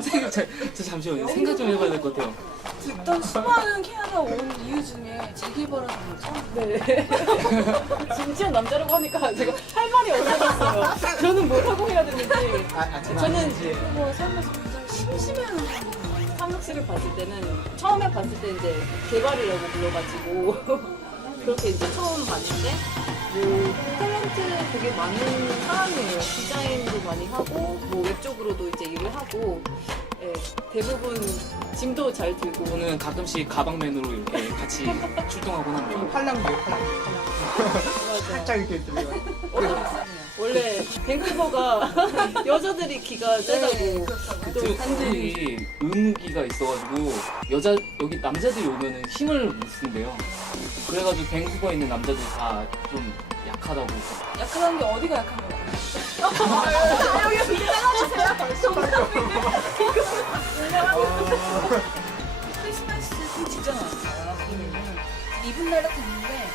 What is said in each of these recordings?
저 잠시만요. 생각 좀 해봐야 될 것 같아요. 일단 수많은 캐나다 온 이유 중에 재개발하는 거죠? 네. 심지어 남자라고 하니까 제가 할 말이 없어졌어요. 저는 뭘 하고 해야 되는지. 저는 뭐 살면서 굉장히 심심해하는 상록씨를 봤을 때는 처음에 봤을 때 이제 개발이라고 불러가지고 그렇게 이제 처음 봤는데 뭐 탤런트 되게 많은 사람이에요. 디자인도 많이 하고 뭐 웹쪽으로도 이제 일을 하고 예, 대부분 짐도 잘 들고 저는 가끔씩 가방맨으로 이렇게 같이 출동하곤 합니다. 팔랑이에요, 팔랑. 맞아요. 살짝 이렇게 들려요. 원래 밴쿠버가 여자들이 기가 세다고 또 한국이 의무기가 있어가지고 여기 남자들이 오면은 힘을 못 쓴대요. 그래가지고 밴쿠버에 있는 남자들 다 좀 약하다고. 약한 게 어디가 약한 거야? 크리스마스 그 직전 왔어요. 이분 날딱 됐는데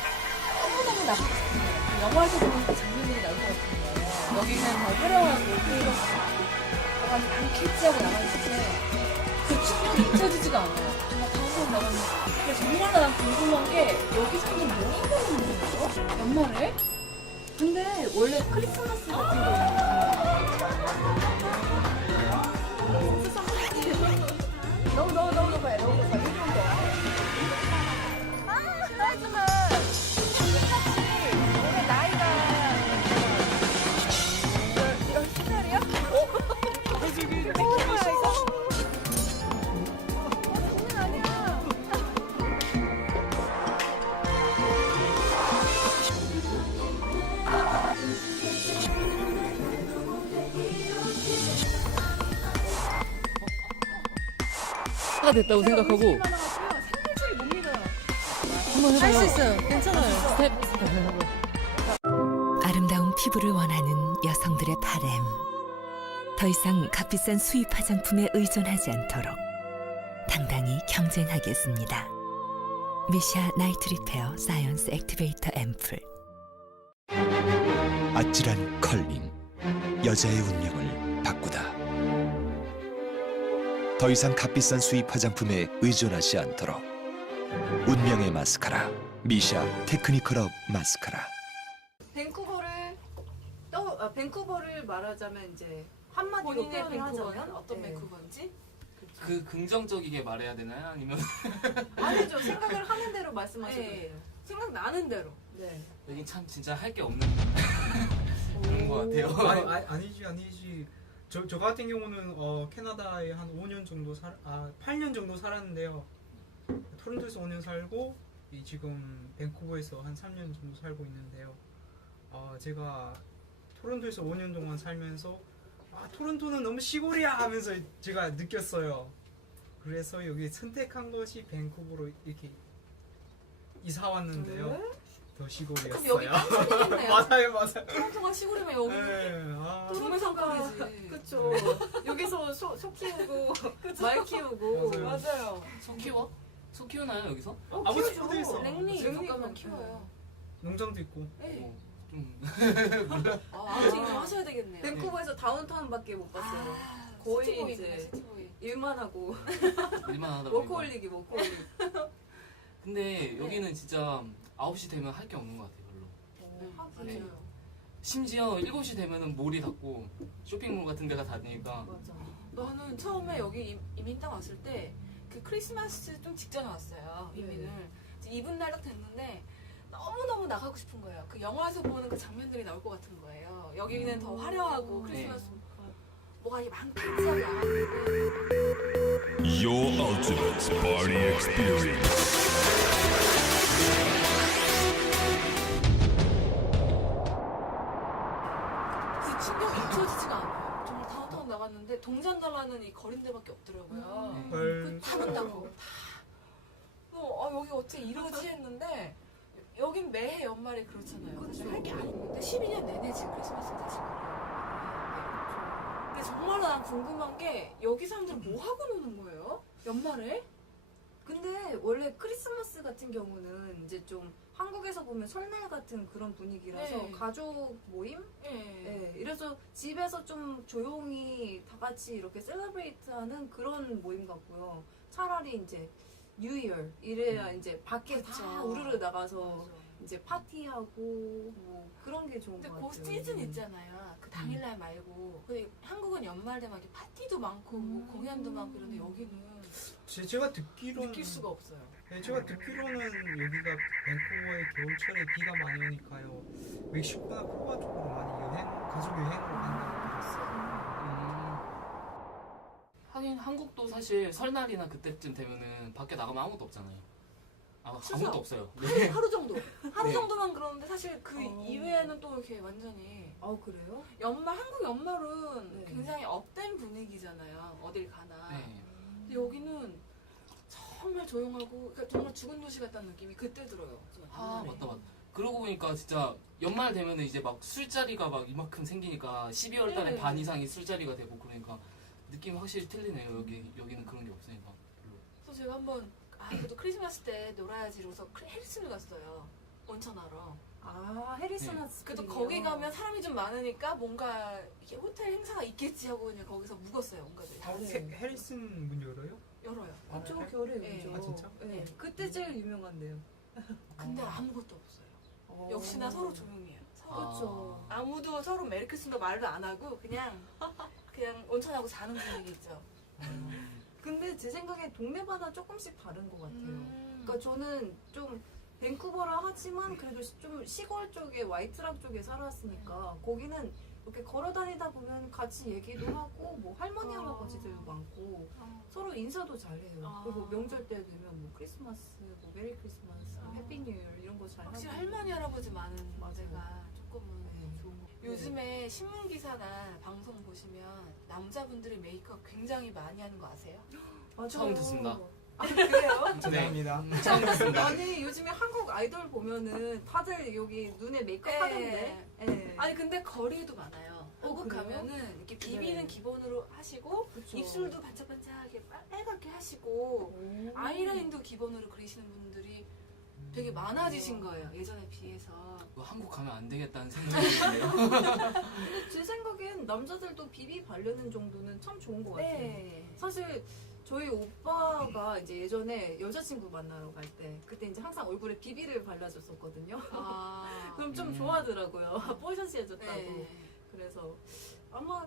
너무너무 나쁘고 싶은 거예요. 그 영화에서 보는 그 장면들이 나올 것 같은 거예요. 여기는 더 화려하고 약간 안 캐치하고 나가는데 그 충격이 잊혀지지가 않아요. 정말 방송 나가면 근데 정말 난 궁금한 게 여기 사람들 뭐 하고 있는 거예요? 연말에? 근데 원래 크리스마스 같은 경우는 너무 봐요. 너무 봐요. 이런 거. 하지만 같이 올해 나이가 10살이야? 뭐야 이거? 장난 아니야. 가 됐다고 생각하고 생물차이 못 믿어요. 한번 해봐요. 할 수 있어요. 괜찮아요. 스텝. 아름다운 피부를 원하는 여성들의 바램. 더 이상 값비싼 수입 화장품에 의존하지 않도록 당당히 경쟁하겠습니다. 미샤 나이트 리페어 사이언스 액티베이터 앰플. 아찔한 컬링, 여자의 운명을 바꾸다. 더 이상 값비싼 수입 화장품에 의존하지 않도록 운명의 마스카라, 미샤 테크니컬업 마스카라. 밴쿠버를 말하자면 이제 한마디로 본인의 표현을 밴쿠버는 하자면 어떤 네. 밴쿠버인지? 그 긍정적이게 말해야 되나요? 아니면 아니죠. 생각을 하는 대로 말씀하셔도 네. 돼요. 생각나는 대로. 네. 여긴 참 진짜 할 게 없는 그런 것 같아요. 아니지. 저 같은 경우는 캐나다에 한 5년 정도 8년 정도 살았는데요. 토론토에서 5년 살고 지금 밴쿠버에서 한 3년 정도 살고 있는데요. 제가 토론토에서 5년 동안 살면서 토론토는 너무 시골이야 하면서 제가 느꼈어요. 그래서 여기 선택한 것이 밴쿠버로 이렇게 이사 왔는데요. 더 시골이었어요. 그럼 여기 딴소리겠네요. 맞아요. 토론토가 시골이면 여기 네, 동물상권이지. 그쵸. 여기서 소 키우고 말 키우고 맞아요. 맞아요. 소 키워? 소 키우나요 여기서? 아버지도 있어. 랭리 랭리 잠깐만 키워요. 키워요. 농장도 있고. 네. 좀 아버지 좀 하셔야 되겠네요. 밴쿠버에서 다운타운밖에 못 봤어요. 거의 시티보이구나, 이제 시티보이. 일만 하고 일만 하다 보니까. 워커홀릭이 워커홀릭. 근데 여기는 진짜 9시 되면 할 게 없는 것 같아요 별로. 맞아요. 네. 심지어 7시 되면은 몰이 닫고 쇼핑몰 같은 데가 닫으니까 맞아. 너는 처음에 여기 이민 딱 왔을 때 그 크리스마스 좀 직전에 왔어요. 이민을. 이제 이분 날 딱 됐는데 너무너무 나가고 싶은 거예요. 그 영화에서 보는 그 장면들이 나올 것 같은 거예요. 여기는 더 화려하고 크리스마스 뭐가 이게 많게 하지 않았는데 Your ultimate party experience. 그 충격이 잊혀지지가 않아요. 정말 다운타운 나갔는데 동전 달라는 이 거린데밖에 없더라고요. 헐. 다 문닫고 여기 어떻게 이러지 했는데 여긴 매해 연말에 그렇잖아요. 사실 할 게 아닌데 12년 내내 지금 크리스마스인데 지금. 근데 정말로 난 궁금한 게 여기 사람들은 뭐 하고 노는 거예요? 연말에? 근데 원래 크리스마스 같은 경우는 이제 좀 한국에서 보면 설날 같은 그런 분위기라서 네. 가족 모임? 예. 네, 이래서 집에서 좀 조용히 다 같이 이렇게 셀러브레이트 하는 그런 모임 같고요. 차라리 이제 뉴이얼 이래야 이제 밖에 다 그쵸. 우르르 나가서 맞아. 이제 파티하고 뭐 그런 게 좋은 근데 것 그 같아요. 시즌 있잖아요. 그 당일날 말고. 근데 한국은 연말 되면 이렇게 파티도 많고 뭐 공연도 많고 이런데 여기는 제가 듣기로는 느낄 수가 없어요. 네, 제가 듣기로는 여기가 밴쿠버의 겨울철에 비가 많이 오니까요. 멕시코나 쿠바 쪽으로 많이 가족 여행으로 간다고 들었어요. 하긴 한국도 사실 설날이나 그때쯤 되면은 밖에 나가면 아무도 없잖아요. 진짜? 아무도 없어요. 하루 정도. 하루 네. 정도만 그러는데 사실 그 어. 이외에는 또 이렇게 완전히 그래요? 한국 연말은 네. 굉장히 업된 분위기잖아요. 어딜 가나. 네. 근데 여기는 정말 조용하고 그러니까 정말 죽은 도시 같다는 느낌이 그때 들어요. 아 맞다 맞다. 그러고 보니까 진짜 연말 되면은 이제 막 술자리가 막 이만큼 생기니까 12월 달에 네. 반 이상이 술자리가 되고 그러니까 느낌이 확실히 틀리네요. 여기는 그런 게 없으니까. 그래서 제가 한번 그래도 크리스마스 때 놀아야지 이러고서 해리슨을 갔어요. 온천하러. 해리스나스. 그래도 거기 가면 사람이 좀 많으니까 뭔가 이렇게 호텔 행사가 있겠지 하고 그냥 거기서 묵었어요. 온 가족이. 해리슨 문 열어요? 열어요. 그쵸, 겨울에 네. 오죠. 아, 진짜? 네. 그때 제일 유명한데요. 근데 아무것도 없어요. 역시나 서로 조용해요. 서로. 그렇죠. 아무도 서로 메리 크리스마스 말도 안 하고 그냥 온천하고 자는 분위기 있죠. 근데 제 생각엔 동네마다 조금씩 다른 것 같아요. 음. 그러니까 저는 좀 밴쿠버라 하지만 그래도 좀 시골 쪽에 와이트락 쪽에 살았으니까 거기는 이렇게 걸어 다니다 보면 같이 얘기도 하고 뭐 할머니 할아버지들도 많고 서로 인사도 잘해요. 그리고 명절 때 되면 뭐 크리스마스, 뭐 메리 크리스마스, 해피 뉴 이어 이런 거 잘하고. 확실히 할머니 할아버지 많은 맞아요. 데가 조금은 네. 좋은 거. 요즘에 신문 기사나 방송 보시면 남자분들이 메이크업 굉장히 많이 하는 거 아세요? 맞아요. 처음 듣습니다. 그래요? 감사합니다. 처음 듣습니다. 아니 요즘에 한국 아이돌 보면은 다들 여기 눈에 메이크업 네. 하던데. 네. 아니 근데 거리도 많아요. 한국 그래요? 가면은 이렇게 비비는 네. 기본으로 하시고 그쵸. 입술도 반짝반짝하게 빨갛게 하시고 오. 아이라인도 기본으로 그리시는 분들이 되게 많아지신 거예요. 예전에 비해서. 한국 가면 안 되겠다는 생각이 드네요. 근데 제 생각엔 남자들도 비비 바르는 정도는 참 좋은 것 같아요. 네. 사실 저희 오빠가 이제 예전에 여자친구 만나러 갈 때 그때 이제 항상 얼굴에 비비를 발라줬었거든요. 그럼 좀 좋아하더라고요. 뽀샤시해졌다고. 네. 그래서 아마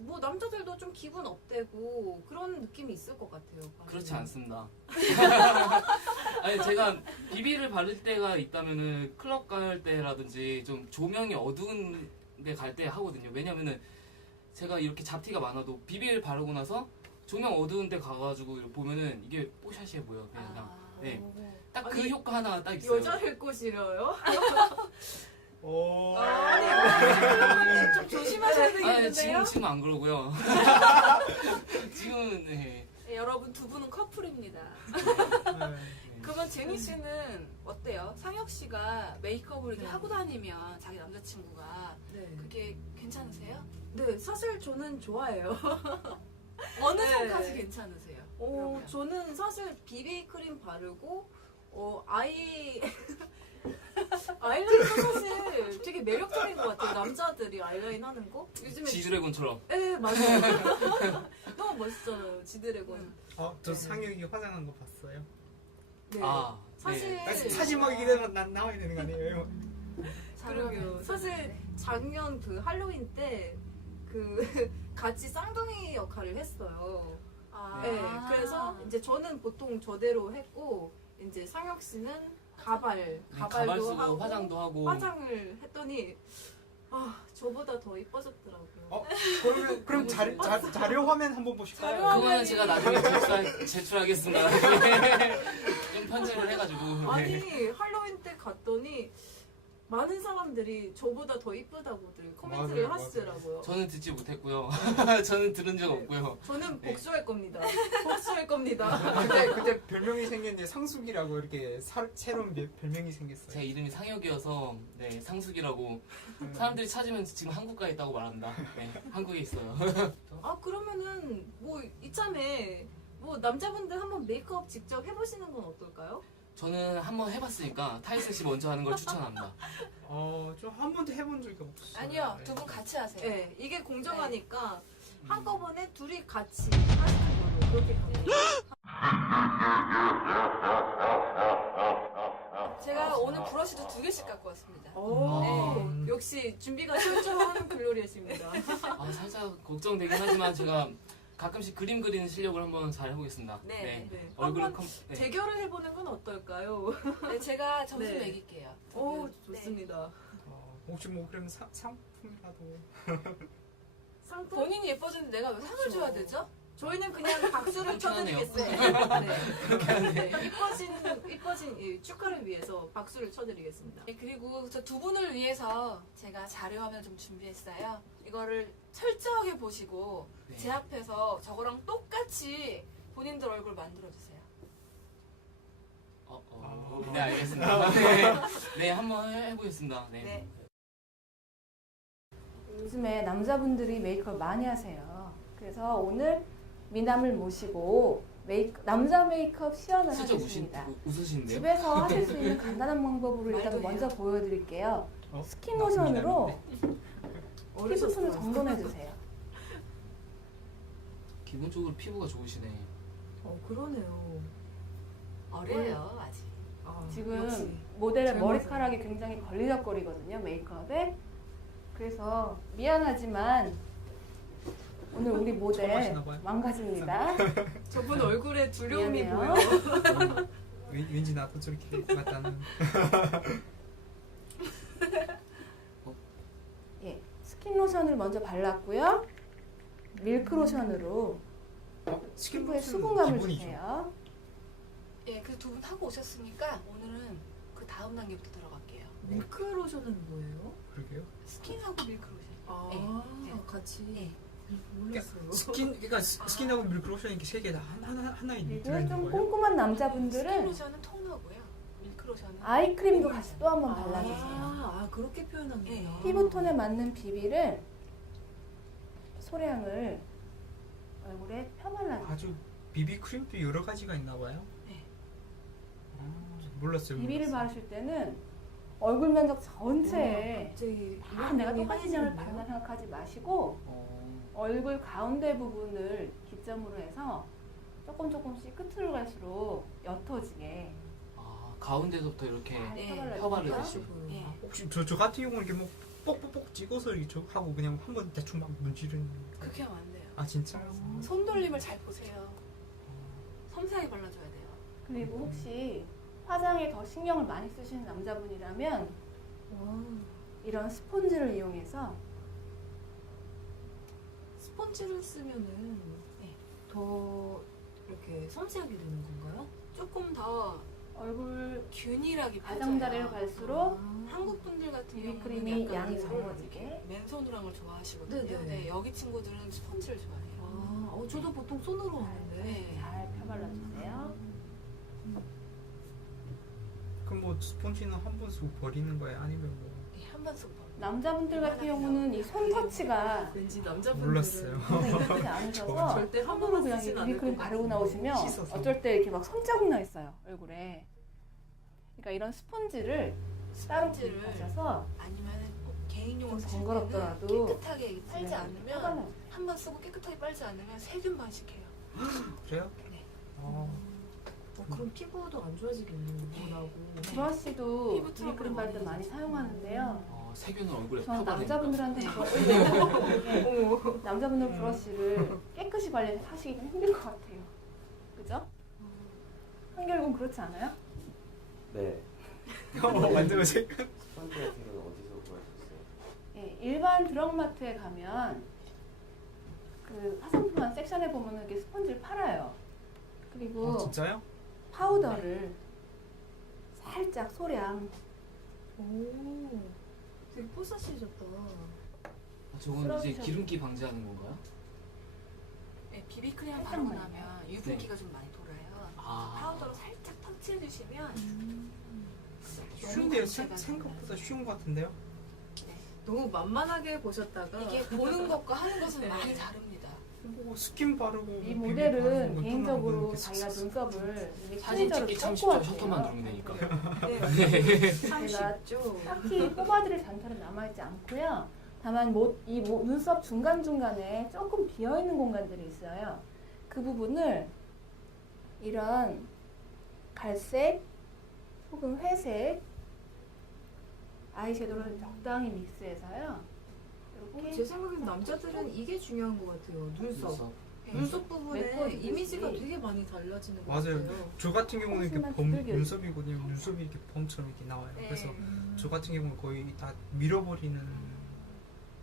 뭐 남자들도 좀 기분 업되고 그런 느낌이 있을 것 같아요. 그렇지 않습니다. 아니 제가 비비를 바를 때가 있다면은 클럽 갈 때라든지 좀 조명이 어두운 데 갈 때 하거든요. 왜냐면은 제가 이렇게 잡티가 많아도 비비를 바르고 나서 조명 어두운 데 가가지고 이렇게 보면은 이게 뽀샤시해 보여. 그냥 네. 딱 그 아니, 효과 하나 딱 있어요. 여자를 꼬시려요? 오. 좀 조심하셔야 아니 되겠는데요? 지금 안 그러고요. 지금은 네. 네, 여러분 두 분은 커플입니다. 네. 그러면 제니 씨는 어때요? 상혁 씨가 메이크업을 이렇게 하고 다니면 자기 남자친구가 네. 그게 괜찮으세요? 네, 사실 저는 좋아해요. 어느 네. 선까지 괜찮으세요? 그러면? 저는 사실 비비크림 바르고 아이라인도 사실 되게 매력적인 것 같아요. 남자들이 아이라인 하는 거. 요즘에 지드래곤처럼. 네, 맞아요. 너무 멋있잖아요, 지드래곤. 저 상혁이 화장한 거 봤어요. 네. 아 사실 네. 사진 막 이대로 나와야 되는 거 아니에요? 그러게요. 사실 작년 그 할로윈 때 그 같이 쌍둥이 역할을 했어요. 아. 네, 그래서 이제 저는 보통 저대로 했고 이제 상혁 씨는 가발도 가발 쓰고 하고 화장도 하고. 화장을 했더니 저보다 더 이뻐졌더라고요. 그럼 자료 화면 한번 보실까요? 자료 그거는 제가 나중에 제출하겠습니다. 좀 편집을 해가지고. 네. 아니 할로윈 때 갔더니 많은 사람들이 저보다 더 이쁘다고들 코멘트를 맞아요, 하시더라고요. 저는 듣지 못했고요. 저는 들은 적 없고요. 저는 네. 복수할 겁니다. 복수할 겁니다. 그때 별명이 생겼는데 상숙이라고 이렇게 새로운 별명이 생겼어요. 제 이름이 상혁이어서 네, 상숙이라고 사람들이 찾으면 지금 한국 가 있다고 말합니다. 네, 한국에 있어요. 그러면은 뭐 이참에 뭐 남자분들 한번 메이크업 직접 해보시는 건 어떨까요? 저는 한번 해봤으니까 타이슨 씨 먼저 하는 걸 추천합니다. 좀 한 번도 해본 적이 없어요. 아니요, 네. 두 분 같이 하세요. 네, 이게 공정하니까 한꺼번에 둘이 같이 하시는 걸로 그렇게 가면 제가 오늘 브러쉬도 2개씩 갖고 왔습니다. 오, 네. 역시 준비가 철저한 글로리였습니다. 아, 살짝 걱정되긴 하지만 제가 가끔씩 그림 그리는 실력을 한번 잘 해보겠습니다. 네. 네. 얼굴에 한번 네. 대결을 해보는 건 어떨까요? 네, 제가 점수 네. 매길게요. 오, 네. 좋습니다. 혹시 뭐 그럼 상품이라도 상품? 본인이 예뻐지는데 내가 왜 상을 줘야 되죠? 저희는 그냥 박수를 그렇게 쳐드리겠습니다. 네. 이뻐진 이 축하를 위해서 박수를 쳐드리겠습니다. 네, 그리고 저 두 분을 위해서 제가 자료화면 좀 준비했어요. 이거를 철저하게 보시고 네. 제 앞에서 저거랑 똑같이 본인들 얼굴 만들어주세요. 네, 알겠습니다. 네, 네, 한번 해보겠습니다. 네. 네. 요즘에 남자분들이 메이크업 많이 하세요. 그래서 오늘 미남을 모시고 남자 메이크업 시연을 슬쩍 하겠습니다. 웃으시는데요? 집에서 하실 수 있는 간단한 방법으로 일단 말도 먼저 보여드릴게요. 어? 스킨 로션으로 피부톤을 어르셨어요. 정돈해주세요. 기본적으로 피부가 좋으시네. 그러네요. 어려요 아직. 지금 역시. 모델의 젊어서. 머리카락이 굉장히 걸리적거리거든요, 메이크업에. 그래서 미안하지만 오늘 우리 처음 모델 하시나 봐요. 망가집니다. 저분 얼굴에 두려움이 미안해요. 보여요. 왠지 나도 저렇게 될 것 같다는. 예, 스킨 로션을 먼저 발랐고요. 밀크 로션으로 스킨 피부에 로션은 수분감을 기본이죠. 주세요. 예, 그 두 분 하고 오셨으니까 오늘은 그 다음 단계부터 들어갈게요. 밀크 로션은 뭐예요? 그러게요. 스킨하고 밀크 로션. 네. 같이 네. 몰랐어요. 그러니까 스킨하고 밀크 로션 이렇게 세 개 다 하나에 그리고 들어있는 좀 거예요? 꼼꼼한 스킨 남자분들은 로션은 토너고요. 밀크 로션은 아이크림도 같이 또 한번 발라주세요. 그렇게 표현하는구나. 네. 피부톤에 맞는 비비를 소량을 얼굴에 펴발라주세요. 아주 비비크림도 여러 가지가 있나 봐요? 네. 몰랐어요. 비비를 몰랐어요. 바르실 때는 얼굴 면적 전체에 갑자기 다 내가 똑같은 양을 바른다 생각하지 마시고 얼굴 가운데 부분을 기점으로 해서 조금씩 끝으로 갈수록 옅어지게 가운데서부터 이렇게 잘 네, 펴발라주세요. 펴바르듯이. 네. 혹시 저 같은 경우는 이렇게 뭐 뽁뽁뽁 찍어서 이렇게 하고 그냥 한번 대충 막 문지르는. 그렇게 하면 안 돼요. 아 진짜? 손 돌림을 잘 보세요. 섬세하게 발라줘야 돼요. 그리고 혹시 화장에 더 신경을 많이 쓰시는 남자분이라면 이런 스폰지를 이용해서 스펀지를 쓰면은 네. 더 이렇게 섬세하게 되는 건가요? 조금 더 얼굴 균일하게 가장자리로 펴져요. 갈수록 한국 분들 같은 경우는 비비크림이 약간 양이 이거를 적어지게. 이렇게 맨손으로 한 걸 좋아하시거든요. 네네. 네, 여기 친구들은 스펀지를 좋아해요. 저도 보통 손으로 하는데. 네. 잘 펴발라주세요. 그럼 뭐 스펀지는 한 번 쓰고 버리는 거예요? 아니면 뭐? 네, 한번 쓰고 바로. 남자분들 같은 경우는 이 손 터치가 왠지 남자분들은 몰랐어요. 굉장히 깨끗이 않으셔서 절대 한 손으로 번만 그냥 쓰진 않을 비비크림 것 바르고 같아요. 나오시면 씻어서. 어쩔 때 이렇게 막 손자국 나 있어요 얼굴에. 그러니까 이런 스펀지를 따로 스펀지를 구입하셔서 아니면 꼭 개인용으로 좀 쓸 번거롭더라도 때는 깨끗하게 빨지 그냥 않으면 펴발라주세요. 한 번 쓰고 깨끗하게 빨지 않으면 세균 번식해요. 그래요? 네. 그럼 피부도 안 좋아지겠네요. 브러쉬도 피부 트러블 비비크림 바를 때 많이 많이 사용하는데요. 세균을 얼굴에 전 펴바르니까. 남자분들한테 남자분들 브러쉬를 깨끗이 관리하시기 좀 힘들 것 같아요. 그죠? 한결군 그렇지 않아요? 네. 완전 색. 스펀지 같은 경우는 어디서 구하셨어요? 예, 일반 드럭마트에 가면 그 화장품만 섹션에 보면 이렇게 스펀지를 팔아요. 그리고 진짜요? 파우더를 살짝 소량 되게 뽀사시해졌다. 저건 이제 쓰러지셔도 기름기 방지하는 건가요? 네, 비비크림 살짝만. 바르고 나면 유분기가 좀 많이 돌아요. 아. 파우더로 살짝 터치해 주시면 쉬운데요? 너무 생각보다 쉬운 것 같은데요? 너무 만만하게 보셨다가 이게 보는 것과 하는 것은 많이 다릅니다. 뭐 스킨 바르고 이 뭐 모델은 비비 바르고 개인적으로 이렇게 자기가 쓱쓱쓱. 눈썹을 이렇게 사진 트레이저로 찍기 참 꽂고 쉽죠. 셔터만 왔대요. 누르면 되니까. 네, 참 제가 쉽죠. 딱히 뽑아드릴 잔털은 남아있지 않고요. 다만 눈썹 중간중간에 조금 비어있는 공간들이 있어요. 그 부분을 이런 갈색 혹은 회색 아이섀도우를 적당히 믹스해서요. 이렇게 제 생각엔 남자들은 이게 중요한 것 같아요. 눈썹. 눈썹 부분에 메꿔주듯이. 이미지가 되게 많이 달라지는 것 맞아요. 같아요. 저 같은 경우는 이렇게 조금씩만 범 두들겨 눈썹이거든요. 눈썹이 이렇게 범처럼 이렇게 나와요. 네. 그래서 저 같은 경우는 거의 다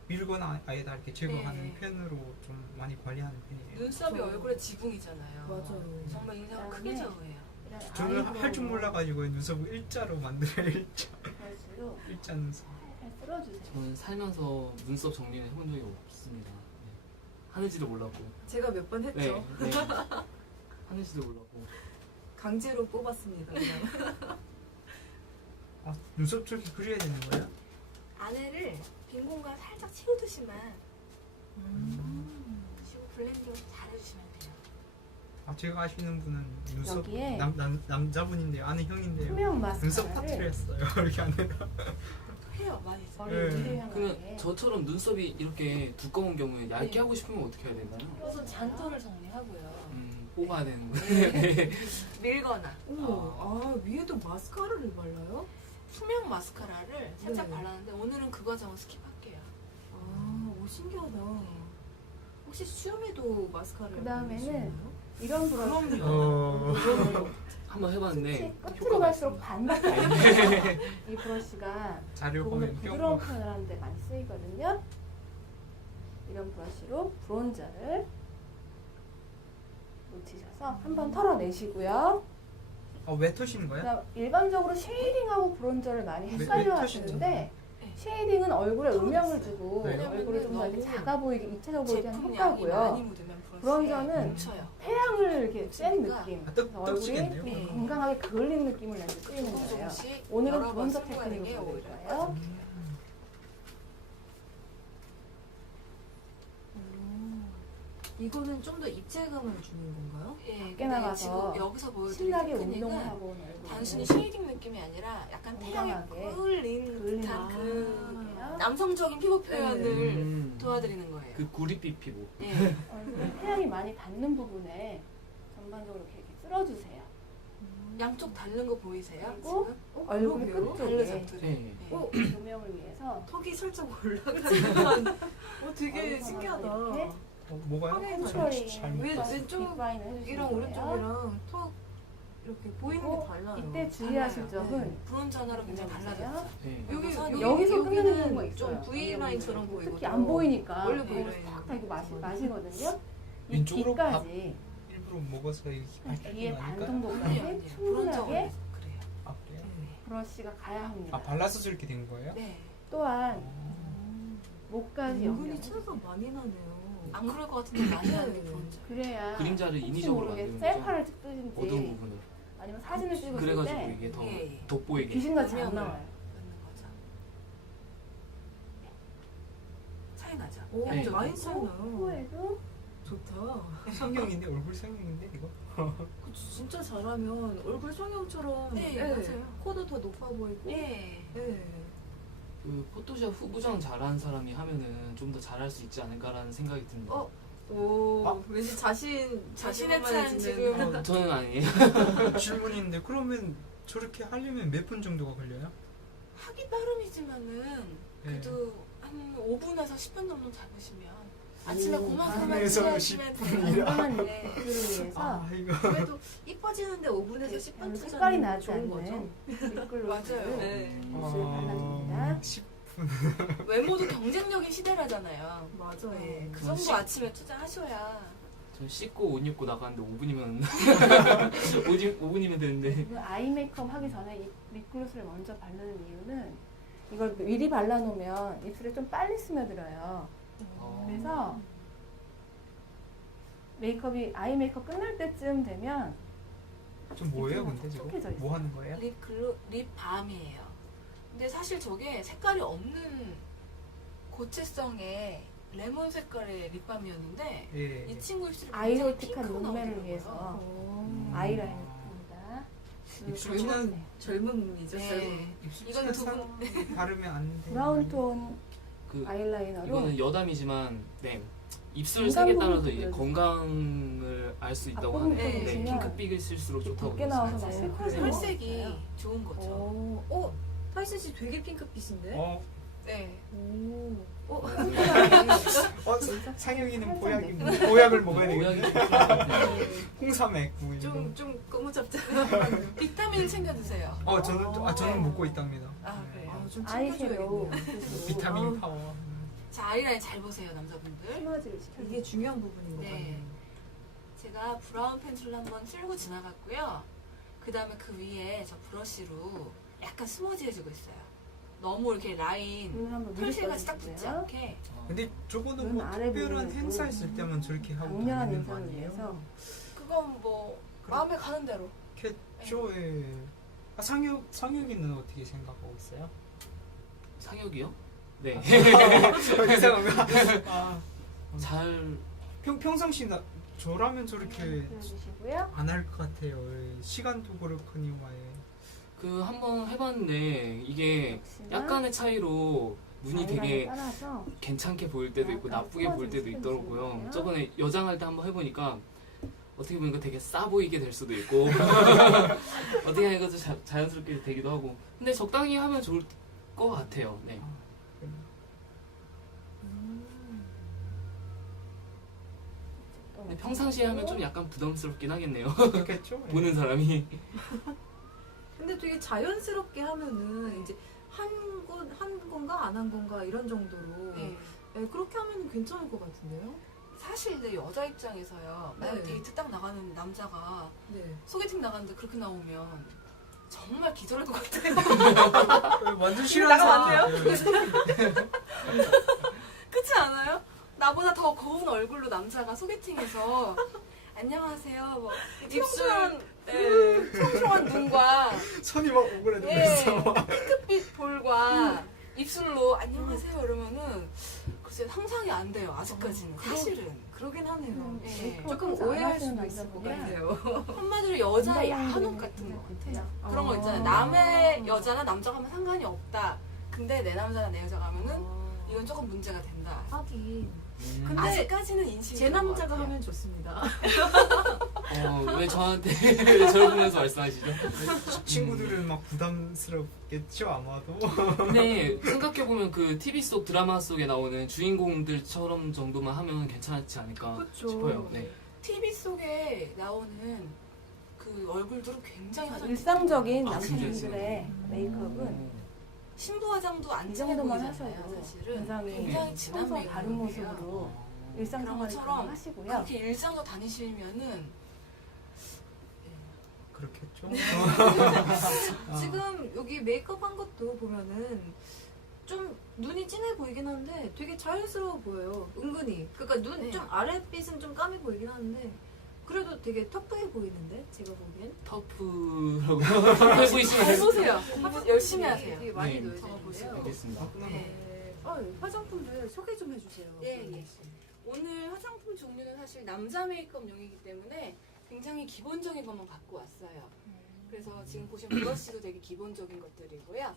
밀거나 아예 다 이렇게 제거하는 네. 편으로 좀 많이 관리하는 편이에요. 눈썹이 얼굴의 지붕이잖아요. 맞아요. 정말 인상을 크게 그다음에 좌우해요. 이런 저는 할 줄 아이브로우 몰라가지고 눈썹을 일자로 만들어요. 브러쉬로 일자 눈썹. 살살 쓸어주세요. 저는 살면서 눈썹 정리를 해본 적이 없습니다. 네. 하는지도 몰랐고. 제가 몇 번 했죠. 네. 하는지도 몰랐고. 강제로 뽑았습니다. 그냥. 아, 눈썹 저렇게 그려야 되는 거예요? 안에를 빈 공간 살짝 채우듯이만 그리고 블렌딩 잘 해주시면 돼요. 아, 제가 아시는 분은 눈썹 여기에 남자분인데요. 아는 형인데요. 투명 눈썹 마스카라를 파티를 했어요. 이렇게 안에다. 해요, 많이 있어요. 머리 네. 위를 향하게 그러면 저처럼 눈썹이 이렇게 두꺼운 경우에 얇게 하고 싶으면 어떻게 해야 되나요? 그래서 잔털을 정리하고요. 뽑아야 되는 거예요. 밀거나 아, 위에도 마스카라를 발라요? 투명 마스카라를 살짝 네. 발랐는데 오늘은 그 과정을 스킵할게요. 아, 오, 신기하다. 혹시 수염에도 마스카라를 그다음에는 바르시나요? 이런 브러쉬 한번 해봤는데 끝으로 효과가 갈수록 있습니다. 반박해요. 이 브러쉬가 자료 조금 화면 부드러운 표현을 하는데 많이 쓰이거든요. 이런 브러쉬로 브론저를 묻히셔서 한번 털어내시고요. 왜 터시는 거예요? 그다음 일반적으로 쉐이딩하고 브론저를 많이 헷갈려 왜 하시는데 쉐이딩은 얼굴에 음영을 주고 네. 얼굴이 좀 더 이렇게 너무 작아 보이게 입체적으로 보이게 하는 제품 양이 많이 효과고요. 묻으면 브론저는 뭉쳐요. 태양을 이렇게 쐰 그러니까 느낌. 아, 그래서 얼굴이 떡지겠네요. 좀 네. 건강하게 그을린 느낌을 내는 쓰이는 조금 거예요. 조금씩 오늘은 여러 번 브론저 쓰고 가는 게 테크닉을 오히려 보여드릴 거예요. 이거는 좀 더 입체감을 주는 건가요? 예, 밖에 근데 나가서 지금 여기서 보여드린 신나게 테크닉은 운동을 하고 온 얼굴. 단순히 쉐이딩 느낌이 아니라 약간 태양에 건강하게 그을린 그을린 듯한 그 느낌이에요. 남성적인 피부 표현을 음. 도와드리는 거예요. 그 구릿빛 피부. 예. 얼굴에 태양이 많이 닿는 부분에 전반적으로 이렇게 쓸어주세요. 양쪽 닳는 거 보이세요? 그리고 지금? 얼굴 그러게요. 끝쪽에 달래장들이. 네. 예. 조명을 위해서 턱이 살짝 올라가지만 되게 얼굴 신기하다. 이렇게 뭐가요? 컨트롤링 잘 왼쪽 디파인을 해주시는 이랑 거예요. 오른쪽이랑 턱 이렇게 보이는 게 그리고 달라요. 이때 주의하실 달라요. 점은 브론즈 하나로 굉장히 달라졌죠. 네. 여기서 끝내는 여기는 경우가 있어요. 좀 V 라인처럼 보이고 특히 안 보이니까 원래 얼굴 보이는 탁 이렇게 마시거든요. 이 왼쪽으로 귀까지 일부러 먹어서 이렇게 귀에 반 아닐까요? 정도까지 브론즈 충분하게 그래요. 아, 그래요? 브러쉬가 가야 합니다. 아, 발라서 저렇게 된 거예요? 네. 또한 목까지 은근히 연결. 차이가 많이 나네요. 안 그럴 것 같은데 많이 하는 게 브론즈. 그래야 그림자를 혹시 인위적으로 모르게 만드는 거죠. 셀카를 찍든지 어두운 부분을. 아니면 사진을 찍었을 그래가지고 때 이게 더 예, 예. 돋보이게. 귀신같이 안 음영을 나와요. 넣는 거죠. 차이 나죠. 오, 네. 많이 차이 나요. 코에도 좋다. 성형인데 얼굴 성형인데 이거? 그치, 진짜 잘하면 얼굴 성형처럼 네, 맞아요. 코도 더 높아 보이고. 예. 네. 그 포토샵 후보장 잘하는 사람이 하면은 좀 더 잘할 수 있지 않을까라는 생각이 듭니다. 오, 왠지 자신의 자신의 찬 지금 저는 아니에요. 질문인데 그러면 저렇게 하려면 몇 분 정도가 걸려요? 하기 따름이지만은 네. 그래도 한 5분에서 10분 정도 잡으시면 아침에 오, 그만큼만 5분에서 취하시면 10분 돼요. 건강한 네. 입술을 위해서 아, 이거 그래도 이뻐지는데 5분에서 10분 별로 투자는 색깔이 나지 좋은 거죠. 않는 립글로스를 맞아요. 네. 입술에 발라줍니다. 10분. 외모도 경쟁력인 시대라잖아요. 맞아요. 네, 그 그건 정도 아침에 투자하셔야 전 씻고 옷 입고 나가는데 5분이면 5분이면 되는데. 그 아이 메이크업 하기 전에 이 립글로스를 먼저 바르는 이유는 이걸 미리 발라놓으면 입술에 좀 빨리 스며들어요. 그래서 메이크업이 아이 메이크업 끝날 때쯤 되면 좀 뭐예요 근데 지금? 촉촉해져 있어요. 뭐 하는 거예요? 립밤이에요. 근데 사실 저게 색깔이 없는 고체성의 레몬 색깔의 립밤이었는데 예. 이 친구 입술이 아이로틱한 핑크로 눈매를 나오더라고요. 위해서 아이라인입니다. 입술은 젊은이죠. 네. 입술은 바르면 안 돼. 브라운 톤 그 아이라이너로 이거는 여담이지만 네 입술 건강 색에 따라서 부분도 이제 그려주세요. 건강을 알 수 있다고 앞부분 하네요. 네, 보시면 핑크빛을 쓸수록 좋다고 붉게 나와서 그랬어요. 너무 네. 혈색이 좋은 거죠. 타이슨 씨 되게 핑크빛인데? 네. 상혁이는 보약을 먹어야 모양이 되겠네. 홍삼액 뭐 이런 거. 좀 꼬무잡자. 비타민 챙겨 드세요. 저는 먹고 있답니다. 아, 그래요? 좀 아이섀도우 챙겨줘야겠네요. 비타민 파워. 자, 아이라인 잘 보세요, 남자분들. 스머지를 시켜주세요. 이게 중요한 부분인 것 네. 같네요. 제가 브라운 펜슬로 한번 쓸고 지나갔고요. 그 다음에 그 위에 저 브러쉬로 약간 스머지 해주고 있어요. 너무 이렇게 라인 눈을 한번 털실같이 딱 붙지 밀어주세요. 않게. 근데 저거는 눈 뭐 아래 특별한 부분에도 행사 있을 때만 저렇게 하고 강렬한 다니는 거 인상을 아니에요? 위해서 그건 뭐 마음에 가는 대로. 겠죠. 예. 상혁이는 어떻게 생각하고 있어요? 상혁이요? 네. 이상한가? 잘 평상시 저라면 저렇게 해주시고요. 안 할 것 같아요. 시간도 그렇거니와에. 그 한번 해봤는데 이게 역시나 약간의 차이로 눈이 아이라인을 되게 따라서 괜찮게 보일 때도 있고 약간 나쁘게 보일 때도 스머지 있더라고요. 스킨을 저번에 여장할 때 한번 해보니까 어떻게 보니까 되게 싸 보이게 될 수도 있고 어떻게 하니까 좀 자연스럽게 되기도 하고 근데 적당히 하면 좋을 것 같아요. 네. 근데 평상시에 하면 좀 약간 부담스럽긴 하겠네요. 그렇겠죠. 예. 보는 사람이. 근데 되게 자연스럽게 하면은 이제 한 건가 안 한 건가 이런 정도로 네. 네, 그렇게 하면 괜찮을 것 같은데요? 사실 근데 여자 입장에서요. 만약 네. 데이트 딱 나가는 남자가 네. 소개팅 나가는데 그렇게 나오면 정말 기절할 것 같아요. 완전 싫어하는 나가면 사람. 그렇지 않아요? 나보다 더 고운 얼굴로 남자가 소개팅에서 안녕하세요. 뭐 입술, 청초한 눈과 손이 막 오그라들고 예, 있어. 핑크빛 볼과 입술로 안녕하세요 이러면은 글쎄 상상이 안 돼요. 아직까지는 사실은. 그러긴 하네요. 예. 조금 안 오해할 하시는 수도 있을 것 남자분이야. 같아요. 한마디로 여자의 야한옷 같은 것 같아요. 그런 거 있잖아요. 남의 여자나 남자가 하면 상관이 없다. 근데 내 남자나 내 여자가 하면은 이건 조금 문제가 된다. 하긴. 근데 아직까지는 인식이 제 그런 것 남자가 같아요. 하면 좋습니다. 왜 저한테 왜 저를 보면서 말씀하시죠? 친구들은 막 부담스럽겠죠 아마도. 근데 생각해보면 그 TV 속 드라마 속에 나오는 주인공들처럼 정도만 하면 괜찮지 않을까 그쵸. 싶어요. 네. TV 속에 나오는 그 얼굴들은 굉장히 화장 일상적인 아, 남성분들의 메이크업은 신부 화장도 안 이 진해 정도만 보이잖아요. 하셔도 사실은 굉장히 굉장히 진한 평소 다른 메이크업이에요. 모습으로 그런 일상생활을 것처럼 하시고요. 그렇게 일상적으로 다니시면은 그렇겠죠. 지금 여기 메이크업 한 것도 보면은 좀 눈이 진해 보이긴 한데 되게 자연스러워 보여요. 은근히. 그러니까 눈 네. 좀 아랫빛은 좀 까매 보이긴 하는데 그래도 되게 터프해 보이는데 제가 보기엔. 터프라고 터프해 보이시면 잘 보세요. 열심히 되게 하세요. 되게 많이 네. 넣어야 적어보세요. 되는데요. 알겠습니다. 네. 화장품들 소개 좀 해주세요. 예. 오늘 화장품 종류는 사실 남자 메이크업용이기 때문에 굉장히 기본적인 것만 갖고 왔어요. 그래서 지금 보시면 브러쉬도 되게 기본적인 것들이고요.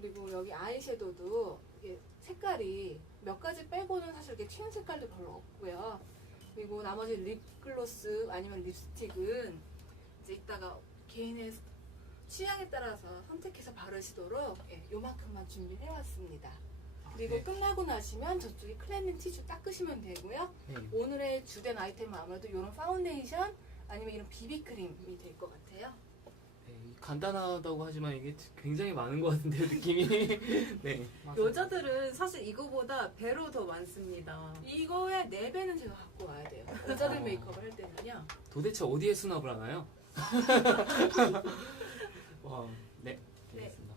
그리고 여기 아이섀도우도 이게 색깔이 몇 가지 빼고는 사실 이렇게 튀는 색깔도 별로 없고요. 그리고 나머지 립글로스 아니면 립스틱은 이제 이따가 개인의 취향에 따라서 선택해서 바르시도록 요만큼만 준비를 해왔습니다. 그리고 네. 끝나고 나시면 저쪽에 클렌징 티슈 닦으시면 되고요. 네. 오늘의 주된 아이템은 아무래도 이런 파운데이션 아니면 이런 비비크림이 될 것 같아요. 네, 간단하다고 하지만 이게 굉장히 많은 것 같은데요, 느낌이. 네. 여자들은 사실 이거보다 배로 더 많습니다. 이거의 4배는 제가 갖고 와야 돼요. 여자들 어. 메이크업을 할 때는요. 도대체 어디에 수납을 하나요? 와, 네. 알겠습니다.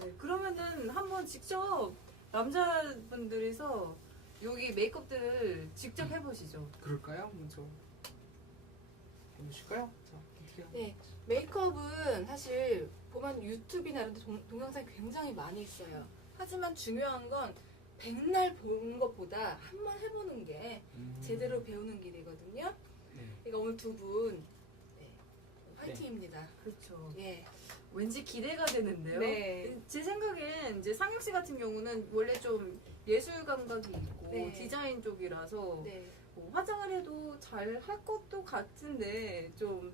네, 그러면은 한번 직접 남자분들이서 여기 메이크업들 직접 해보시죠. 그럴까요? 먼저 해보실까요? 자, 어떻게 네, 메이크업은 사실 보면 유튜브나 이런 데 동영상이 굉장히 많이 있어요. 하지만 중요한 건 백날 보는 것보다 한 번 해보는 게 제대로 배우는 길이거든요. 네. 그러니까 오늘 두 분 화이팅입니다. 그렇죠. 예. 왠지 기대가 되는데요. 네. 제 생각엔 이제 상혁 씨 같은 경우는 원래 좀 예술 감각이 있고 네. 디자인 쪽이라서 네. 뭐 화장을 해도 잘 할 것도 같은데 좀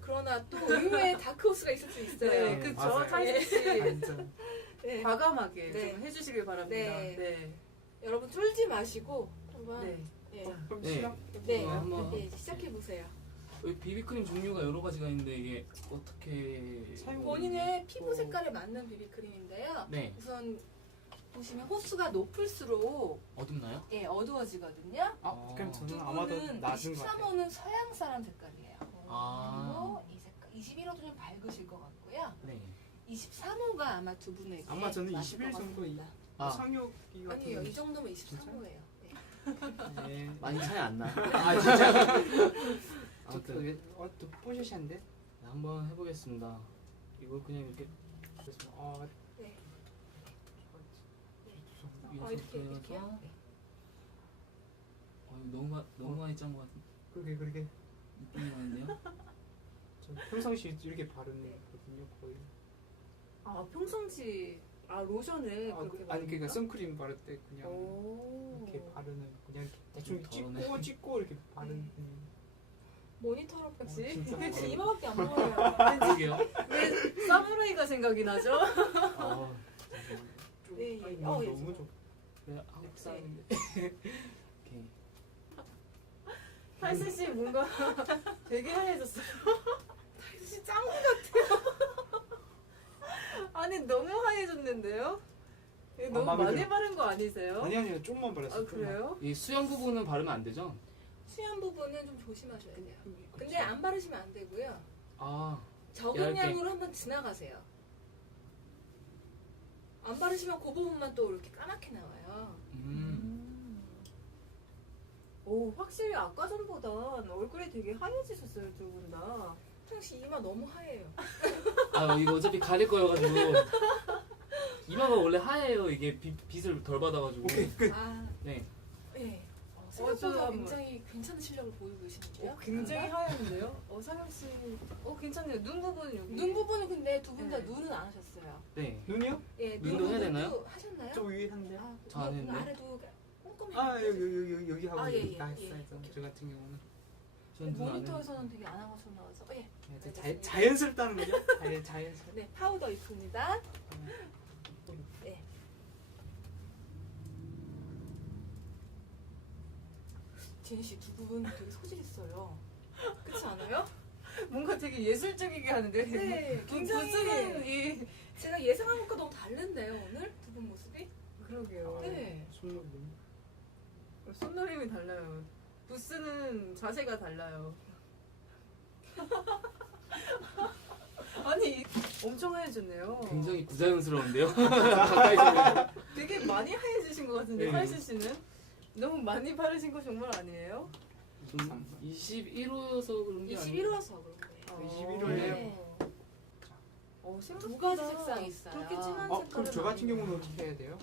그러나 또 의외의 다크호스가 있을 수 있어요. 네, 그쵸. 맞아요. 타이슨 씨 완전. 네. 과감하게 네. 좀 해주시길 바랍니다. 네. 네. 여러분 쫄지 마시고 한번 네. 예. 그럼 네. 시작. 네. 한번 예, 시작해 보세요. 여기 비비크림 종류가 여러 가지가 있는데 이게 어떻게 본인의 피부 색깔에 맞는 비비크림인데요. 네. 우선 보시면 호수가 높을수록 어둡나요? 예, 어두워지거든요. 아, 그럼 저는 두 아마도 분은 낮은 것 같아요. 23호는 서양 사람 색깔이에요. 아. 그리고 이 색깔 21호도 좀 밝으실 것 같고요. 네. 23호가 아마 두 분에게 아마 저는 맞을 21 것 정도 같습니다. 아. 상혁이 같은 아니요, 이 정도면 23호예요. 네. 네. 많이 차이 안 나. 아 진짜. 아무튼 또 포지션인데. 한번 해보겠습니다. 이걸 그냥 이렇게 그래서 네. 위에서 이렇게요? 그려서 네. 이거 너무 많이 짠 것 같은 그렇게 느낌이 나는데요. 저 평상시 이렇게 바르거든요 거의. 아 평상시 로션을 그렇게 아니 바릅니까? 그러니까 선크림 바를 때 그냥 오. 이렇게 바르는 그냥 이렇게 대충 덜어내. 찍고 이렇게 바르는. 모니터로 보지. 진짜? 근데 이마밖에 안 보여요. 그게요. 왜 사무라이가 생각이 나죠? 아, 좀 네, 예. 아니, 예, 너무 저- 좀. 그냥 한국 사람인데. 오케이. 타이슨 씨 뭔가 되게 하얘졌어요. 타이슨 씨 짱구 같아. 아니 너무 하얘졌는데요? 이거 너무 마음에 많이 들어요. 바른 거 아니세요? 아니 좀만 발랐어요. 아 그래요? 이 수영 부분은 바르면 안 되죠? 수연 부분은 좀 조심하셔야 돼요. 그렇죠. 근데 안 바르시면 안 되고요. 아, 적은 얇게. 양으로 한번 지나가세요. 안 바르시면 그 부분만 또 이렇게 까맣게 나와요. 오 확실히 아까 전보단 얼굴이 되게 하얘지셨어요 두 분 다. 평시 이마 너무 하얘요. 아 이거 어차피 가릴 거여가지고 이마가 원래 하얘요. 이게 빛을 덜 받아가지고. 오케이 끝. 아, 네. 예. 저도 생각보다 한번. 굉장히 괜찮은 실력을 보이고 계시는데요. 굉장히 하얀데요? 상혁 씨, 괜찮네요. 눈 부분 여기. 눈 부분은 근데 두 분 다 네. 눈은 안 하셨어요. 네. 눈이요? 예, 눈도 해야 되나요? 하셨나요? 저 위에 한데. 아, 저안 했는데. 아래도 꼼꼼히. 아 여기 하고 아, 예, 예, 다 예. 했어요. 저 같은 경우는. 전 눈 안 모니터에서는 되게 안 하고 나와서 예. 네, 자연스럽다는 거죠? 자연스럽. 네, 파우더 입습니다. 네. 지은 씨 두 분 되게 소질 있어요. 그렇지 않아요? 뭔가 되게 예술적이게 하는데. 네, 굉장히 굉장히 이 제가 예상한 것과 너무 다른데요 오늘 두 분 모습이? 그러게요. 네. 손놀림. 손놀림이 달라요. 부스는 자세가 달라요. 아니 엄청 하얘졌네요. 굉장히 부자연스러운데요. 가까이서 되게 많이 하얘지신 것 같은데 네. 타이슨 씨는 너무 많이 바르신 거 정말 아니에요? 좀 21호여서 그런 게 아니에요. 21호라서 그런 거예요. 21호예요. 네. 두 생각보다 가지 색상이 있어요. 그렇게 진한 그럼 색깔은 저 같은 아니네요. 경우는 어떻게 해야 돼요?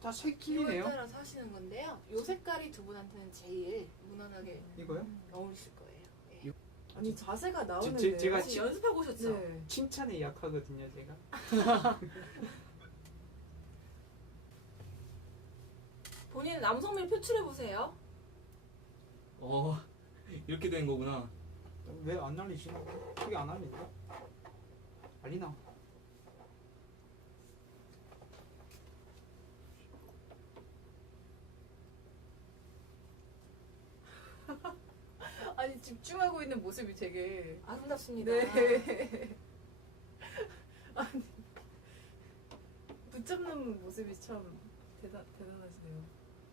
다 기호에 색이네요. 따라서 하시는 건데요. 이 색깔이 두 분한테는 제일 무난하게 이거요? 어울리실 거예요. 예. 아니 자세가 나오는데 제가 혹시 연습하고 오셨죠? 네. 칭찬에 약하거든요, 제가. 본인 남성미를 표출해 보세요. 이렇게 된 거구나. 왜 안 날리지? 크게 안 날리죠? 알리나? 아니 집중하고 있는 모습이 되게 아름답습니다. 네. 아니 붙잡는 모습이 참 대단하시네요.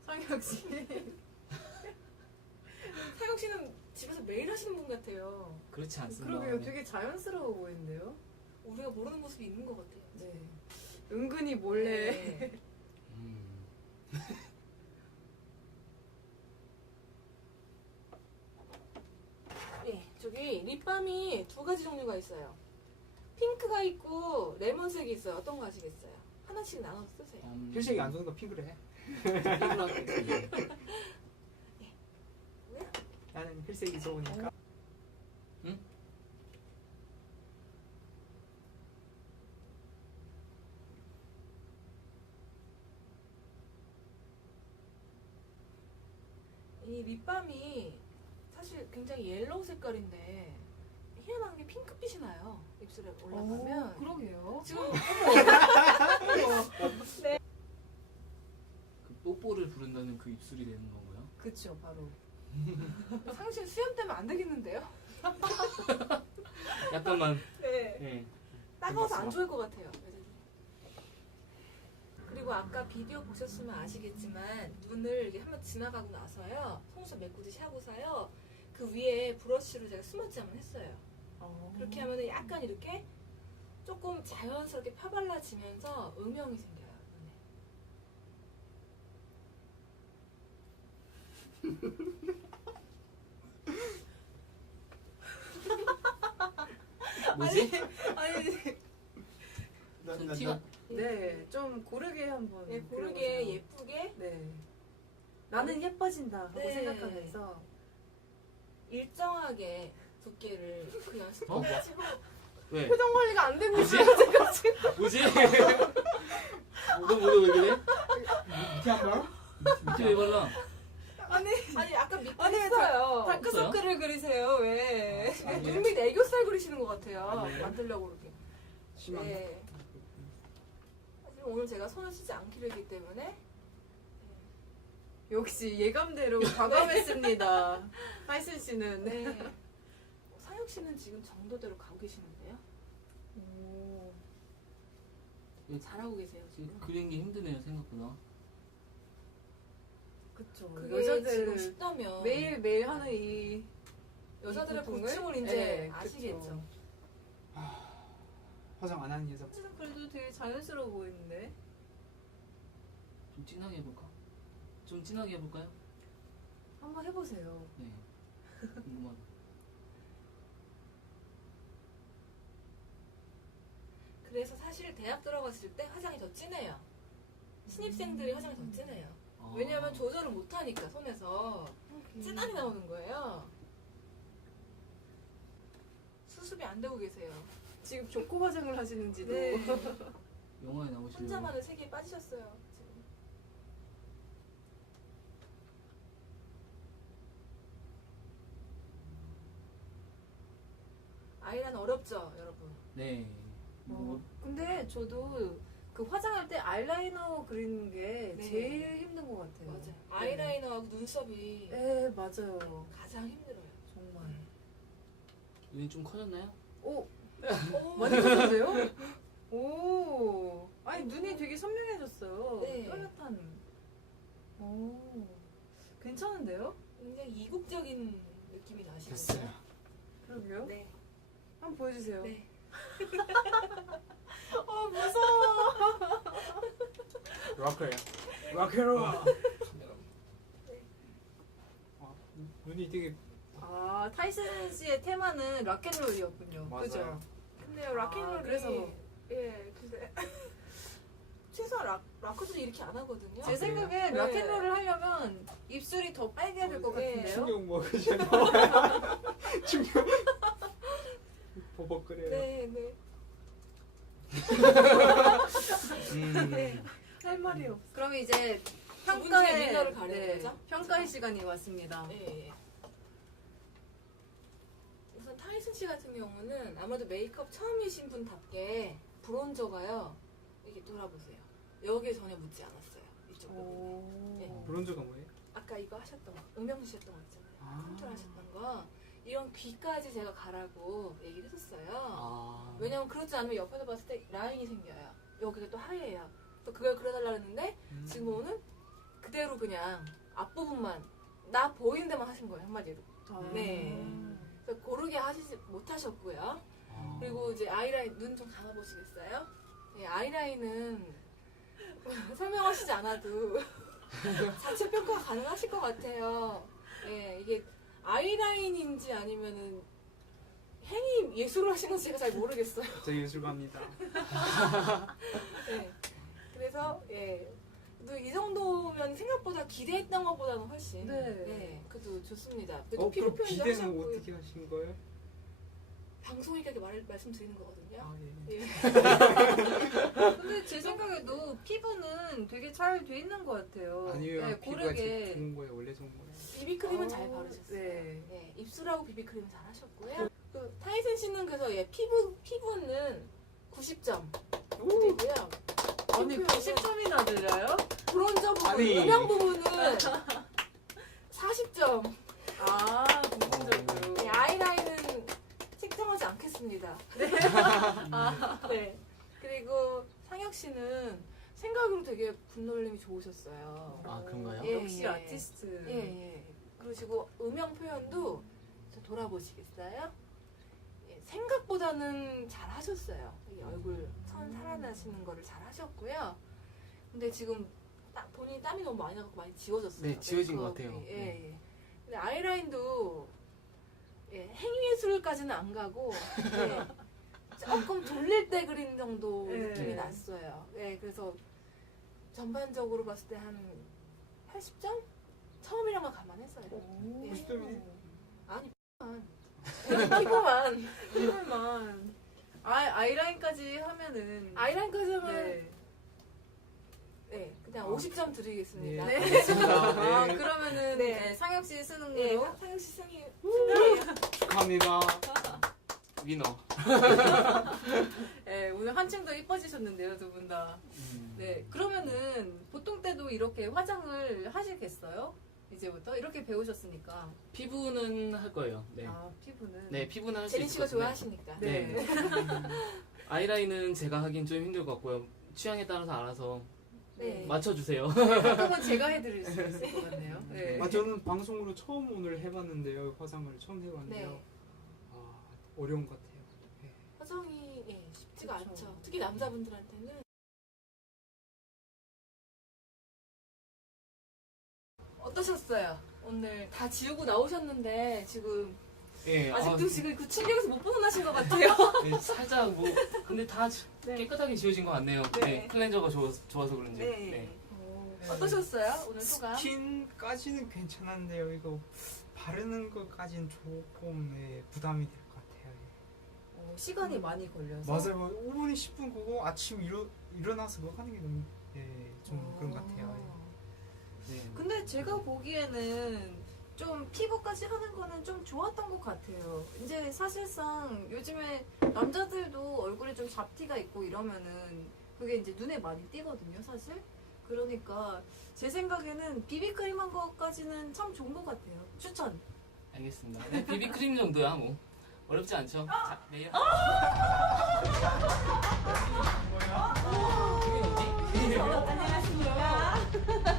상혁 씨. 사영 씨는 집에서 매일 하시는 분 같아요. 그렇지 않습니다. 그러게요. 되게 자연스러워 보이는데요. 우리가 모르는 모습이 있는 것 같아요. 네. 은근히 몰래. 네. 예, 저기 립밤이 두 가지 종류가 있어요. 핑크가 있고 레몬색이 있어요. 어떤 거 하시겠어요? 하나씩 나눠서 쓰세요. 필살기 안 쓰는 거 핑크래. 나는 필살기 써보니까. 응? 이 립밤이 사실 굉장히 옐로우 색깔인데 희한한 게 핑크빛이 나요. 입술에 올라가면. 그러게요. 지금 그 뽀뽀를 부른다는 그 입술이 되는 건가요? 그쵸, 바로. 상신 수염 때문에 안 되겠는데요? 약간만. 네. 네. 따가워서 안 좋을 것 같아요. 그리고 아까 비디오 보셨으면 아시겠지만 눈을 이렇게 한번 지나가고 나서요 속눈썹 메꾸듯이 하고서요 그 위에 브러쉬로 제가 스머지 한번 했어요. 그렇게 하면은 약간 이렇게 조금 자연스럽게 펴발라지면서 음영이 생겨요. 뭐지? 아니, 전 티가 네, 좀 고르게 한번. 네, 고르게 그려보세요. 예쁘게 네. 나는 예뻐진다 하고 네. 생각하면서. 일정하게 두께를 그냥 어? 스포츠로 왜? 표정 관리가 안 되고 뭐지? 있어요 제가 지금. 뭐지? 너 왜 그래? 밑에 한 번? 밑에 왜 발라? 아니 아까 밑에 아니, 했어요. 다크서클을 그리세요, 왜? 아, 예. 눈밑 애교살 그리시는 것 같아요. 아, 네. 만들려고 그렇게. 심한. 네. 사실 오늘 제가 손을 쓰지 않기로 했기 때문에 역시 예감대로 과감했습니다. 하이슨 씨는. 네. 상혁 씨는 지금 정도대로 가고 계시는데요? 오. 잘하고 계세요 지금. 그리는 게 힘드네요 생각보다. 그쵸. 그게 여자들 지금 쉽다면 매일 하는 이 여자들의 고통을? 고충을 이제 네, 아시겠죠. 그쵸. 화장 안 하는 여자. 사실은 그래도 되게 자연스러워 보이는데. 좀 진하게 해볼까? 좀 진하게 해볼까요? 한번 해보세요. 네. 궁금하다. 그래서 사실 대학 들어갔을 때 화장이 더 진해요. 신입생들이 화장이 더 진해요. 아. 왜냐하면 조절을 못하니까 손에서 진하게 나오는 거예요. 수습이 안 되고 계세요. 지금 조코 화장을 하시는지도. 네. 영화에 나오시려고. 혼자만의 세계에 빠지셨어요. 지금. 아이란 어렵죠, 여러분. 네. 근데 저도 그 화장할 때 아이라이너 그리는 게 네. 제일 힘든 것 같아요. 맞아요. 아이라이너하고 눈썹이 네, 맞아요. 가장 힘들어요. 정말. 눈이 좀 커졌나요? 오, 오, 많이 커졌어요? 오, 아니 눈이 되게 선명해졌어요. 네. 또렷한. 오, 괜찮은데요? 굉장히 이국적인 느낌이 나시죠? 됐어요. 그러게요. 네. 한번 보여주세요. 네. 무서워. 락커예요. 락커로. 눈이 되게 아, 타이슨 씨의 테마는 락앤롤이었군요. 맞아요. 그죠? 근데 락앤롤이 아, 그래서. 예, 근데 최소한 락커들이 이렇게 안 하거든요. 제 생각엔 네. 락앤롤을 하려면 입술이 더 빨개야 될 것 네. 같은데요? 충격 먹으셔도 충격 버벅거려요. 네, 네. 네. 할 말이 없어. 그럼 이제 두 분 중에 평가의 민낯을 가려는 거죠? 평가의 시간이 왔습니다. 예, 예. 우선 타이슨 씨 같은 경우는 아마도 메이크업 처음이신 분답게 브론저가요. 이렇게 돌아보세요. 여기에 전혀 묻지 않았어요. 이쪽 부분에. 오. 네. 브론저가 뭐예요? 아까 이거 하셨던 거, 음영 주셨던 거 있잖아요. 아. 컨트롤 하셨던 거. 이런 귀까지 제가 가라고 얘기를 했었어요. 아. 왜냐면 그렇지 않으면 옆에서 봤을 때 라인이 생겨요. 여기가 또 하얘요. 또 그걸 그려달라 했는데 지금 오늘 그대로 그냥 앞부분만 나 보이는 데만 하신 거예요. 한마디로. 네. 그래서 고르게 하시지 못하셨고요. 그리고 이제 아이라인 눈 좀 감아보시겠어요? 네, 아이라인은 설명하시지 않아도 자체 평가 가능하실 것 같아요. 네, 이게 아이라인인지 아니면은 행위 예술을 하신 건지 제가 잘 모르겠어요. 저 예술가입니다. 네. 그래서 그래도 이 정도면 생각보다 기대했던 것보다는 훨씬 그래도 좋습니다. 그래도 피부 그럼 표현도 기대는 하셨고 어떻게 하신 거예요? 방송이니까 이렇게 말씀드리는 거거든요. 아, 예. 근데 제 생각에도 피부는 되게 잘 돼 있는 것 같아요. 아니에요. 네, 피부가 고르게. 좋은 거예요. 원래 좋은 거예요. 비비크림은 잘 바르셨어요. 네. 네, 입술하고 비비크림 잘 하셨고요. 그 타이슨 씨는 그래서 피부는 90점 드리고요. 아니 90점이나 드려요? 브론저 부분, 아니. 음영 부분은 40점. 아 부분적으로. 네, 아이라인은 책정하지 않겠습니다. 네. 그리고 상혁 씨는 생각으로 되게 분놀림이 좋으셨어요. 아, 그런가요? 예, 역시 예. 아티스트. 예. 그러시고 음영 표현도 돌아보시겠어요? 예, 생각보다는 잘 하셨어요. 이 얼굴 선 살아나시는 거를 잘 하셨고요. 근데 지금 본인이 땀이 너무 많이 나고 많이 지워졌어요. 네, 지워진 것 메이크업이. 같아요. 예. 근데 아이라인도 행위예술까지는 안 가고 조금 돌릴 때 그린 정도 느낌이 났어요. 그래서 전반적으로 봤을 때 한 80점? 처음이랑만 감안했어요. 90점이 아니, 피부만. 피부만. 아이라인까지 하면은. 아이라인까지 하면 네. 그냥 50점 드리겠습니다. 네. 아, 그러면은 네. 상혁 씨 수능으로. 네, 상혁 씨 승리. 축하합니다. 위너. 네, 오늘 한층 더 이뻐지셨는데요, 두 분 다. 네, 그러면은 보통 때도 이렇게 화장을 하시겠어요? 이제부터 이렇게 배우셨으니까. 피부는 할 거예요. 네. 아, 피부는. 네, 피부는 할 수 제린 있을 씨가 것 같은데. 좋아하시니까. 네. 아이라인은 제가 하긴 좀 힘들 것 같고요. 취향에 따라서 알아서 네. 맞춰주세요. 한번 제가 해드릴 수 있을 것 같네요. 네. 저는 방송으로 처음 오늘 해봤는데요. 화장을 처음 해봤는데요. 네. 어려운 것 같아요. 화장이 쉽지가 그쵸. 않죠. 특히 남자분들한테는. 어떠셨어요? 오늘 다 지우고 나오셨는데 지금 예, 아직도 지금 그 충격에서 못 벗어나신 것 같아요. 네, 살짝 뭐 근데 다 네. 깨끗하게 지워진 것 같네요. 네. 네, 클렌저가 좋아서 그런지. 네. 어떠셨어요? 오늘 소감? 스킨까지는 괜찮은데요. 이거 바르는 것까지는 조금 부담이 될 것 같아요. 시간이 많이 걸려서. 맞아요. 뭐 5분, 10분 그거 아침 일어나서 뭐 하는 게 너무 좀 그런 것 같아요. 네. 근데 제가 보기에는 좀 피부까지 하는 거는 좀 좋았던 것 같아요. 이제 사실상 요즘에 남자들도 얼굴에 좀 잡티가 있고 이러면은 그게 이제 눈에 많이 띄거든요, 사실. 그러니까 제 생각에는 비비크림 한 거까지는 참 좋은 것 같아요. 추천. 알겠습니다. 네, 비비크림 정도야 뭐 어렵지 않죠. 자, 내일.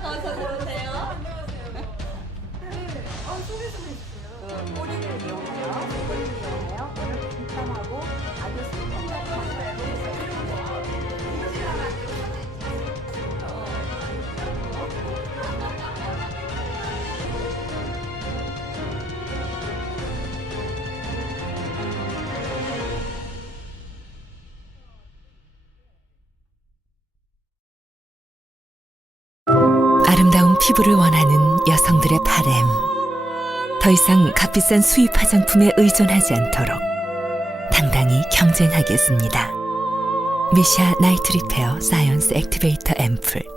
어서 들어오세요. 소개 좀 해주세요. 꼬리를 이용하여 꼬리를 이용하여 오늘 비tam하고 아주 스킨을 아름다운 피부를 원하는 여성들의 바램. 더 이상 값비싼 수입 화장품에 의존하지 않도록 당당히 경쟁하겠습니다. 미샤 나이트 리페어 사이언스 액티베이터 앰플